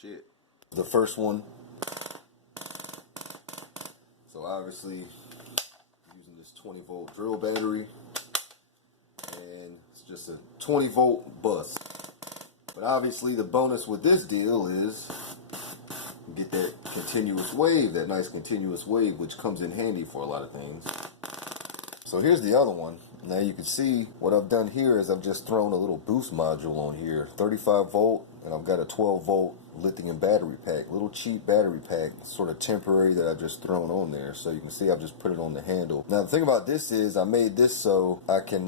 shit. The first one. So obviously using this 20 volt drill battery, and it's just a 20 volt bus. But obviously the bonus with this deal is you get that continuous wave, that nice continuous wave, which comes in handy for a lot of things. So here's the other one. Now you can see what I've done here is I've just thrown a little boost module on here, 35 volt, and I've got a 12 volt lithium battery pack, little cheap battery pack, sort of temporary, that I've just thrown on there. So you can see I've just put it on the handle. Now the thing about this is I made this so I can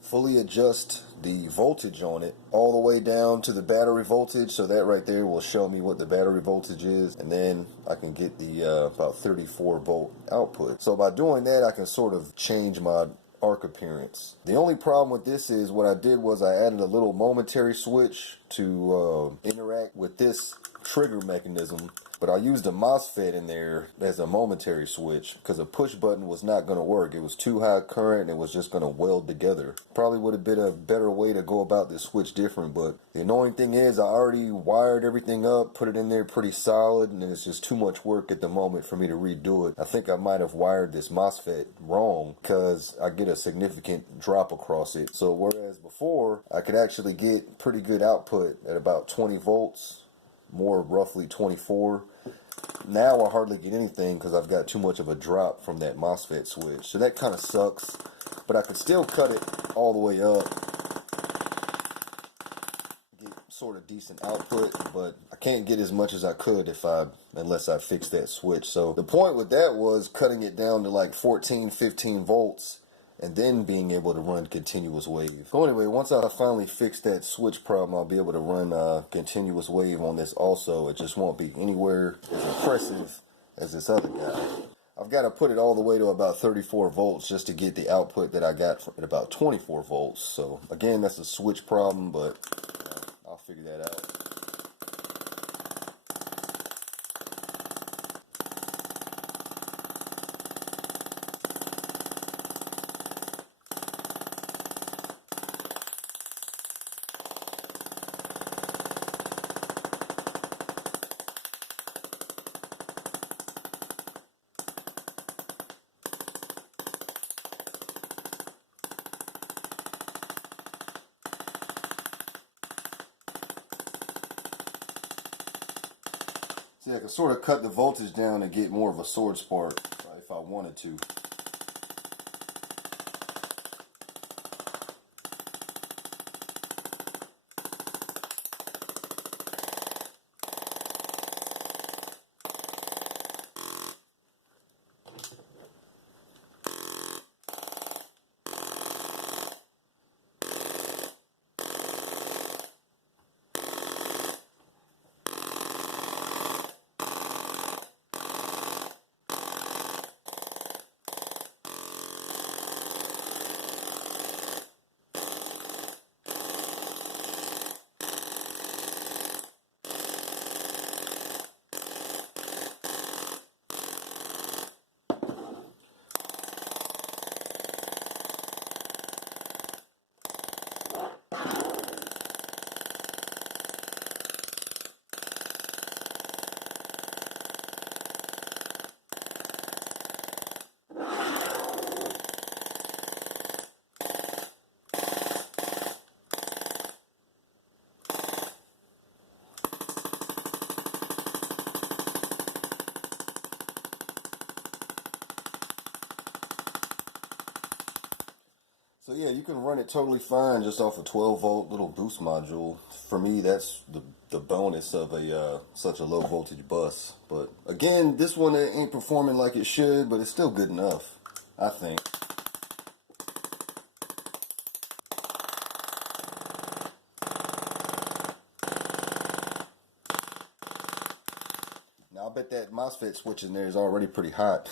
fully adjust the voltage on it all the way down to the battery voltage, so that right there will show me what the battery voltage is, and then I can get the about 34 volt output. So by doing that I can sort of change my arc appearance. The only problem with this is what I did was I added a little momentary switch to interact with this trigger mechanism, but I used a MOSFET in there as a momentary switch because a push button was not going to work. It was too high current and it was just going to weld together. Probably would have been a better way to go about this switch different, but the annoying thing is I already wired everything up, put it in there pretty solid, and it's just too much work at the moment for me to redo it. I think I might have wired this MOSFET wrong because I get a significant drop across it. So whereas before I could actually get pretty good output at about 20 volts, more roughly 24. Now I hardly get anything because I've got too much of a drop from that MOSFET switch. So that kind of sucks, but I could still cut it all the way up, get sort of decent output, but I can't get as much as I could unless I fix that switch. So the point with that was cutting it down to like 14, 15 volts and then being able to run continuous wave. So anyway, once I finally fix that switch problem, I'll be able to run continuous wave on this also. It just won't be anywhere as impressive as this other guy. I've got to put it all the way to about 34 volts just to get the output that I got at about 24 volts. So again, that's a switch problem, but I'll figure that out. See, I can sort of cut the voltage down and get more of a sword spark if I wanted to. So yeah, you can run it totally fine just off a 12 volt little boost module. For me, that's the bonus of a such a low voltage bus. But again, this one ain't performing like it should, but it's still good enough, I think. Now I bet that MOSFET switch in there is already pretty hot.